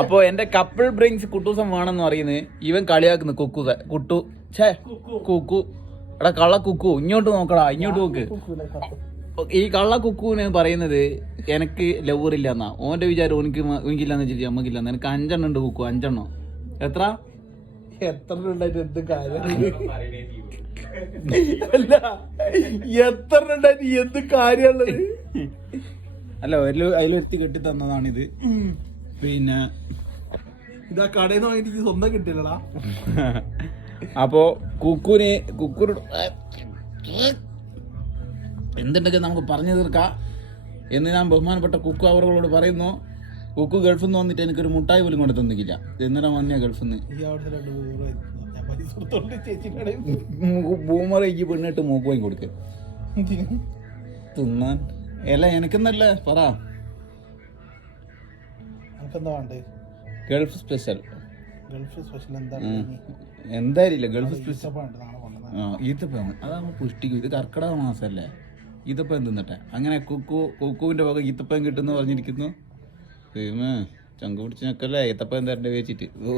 അപ്പൊ എന്റെ couple brings കുട്ടൂസം വേണമെന്ന് പറയുന്നത് ഇവൻ കളിയാക്കുന്നു കുട്ടു കുക്കു എടാ കള്ള കുക്കു ഇങ്ങോട്ട് നോക്കടാ ഇങ്ങോട്ട് നോക്ക്. ഈ കള്ള കുക്കുവിന് പറയുന്നത് എനിക്ക് ലവർ ഇല്ല എന്നാ ഓന്റെ വിചാരം എനിക്കില്ലാന്ന് വെച്ചിട്ട് അമ്മക്കില്ലെന്ന്. എനിക്ക് 5 ഉണ്ട് കുക്കു 5. എത്ര ഉണ്ടായിട്ട് എന്ത് കാര്യം അല്ല എത്ര ഉണ്ടായിട്ട് എന്ത് കാര്യമുള്ളത് അല്ല അതിലൊരുത്തി കെട്ടി തന്നതാണിത്. പിന്നെ ഇതാ കടയിൽ നിന്ന് വാങ്ങിട്ട് സ്വന്തം കിട്ടില്ലടാ. അപ്പോ കുക്കുവിന് എന്തുണ്ടെങ്കിൽ നമുക്ക് പറഞ്ഞു തീർക്കാം എന്ന് ഞാൻ ബഹുമാനപ്പെട്ട കുക്കു അവരോട് പറയുന്നു. കുക്കു ഗൾഫിൽ നിന്ന് വന്നിട്ട് എനിക്കൊരു മുട്ടായി പോലും കൊണ്ട് തന്നിക്കില്ല. എന്നിട്ട് വന്നിയാ ഗൾഫിൽ നിന്ന് ബൂമറേക്ക് പെണ്ണിട്ട് മൂക്ക് വാങ്ങി കൊടുക്കുക തിന്നാൻ. അല്ല എനിക്കെന്നല്ല പറ ഗൾഫ് സ്പെഷ്യൽ എന്തായാലും ഗൾഫ് സ്പെഷ്യൽ ഈത്തപ്പഴം അതാകുമ്പോൾ പുഷ്ടിക്കും. ഇത് കർക്കിടക മാസമല്ലേ ഈത്തപ്പഴം തിന്നട്ടെ. അങ്ങനെ കുക്കുവിന്റെ വക ഈത്തപ്പഴം കിട്ടുമെന്ന് പറഞ്ഞിരിക്കുന്നു. ചങ്കു പിടിച്ച് ഞെക്കല്ലേ ഈത്തപ്പഴം തരണ്ടേ വെച്ചിട്ട്. ഓ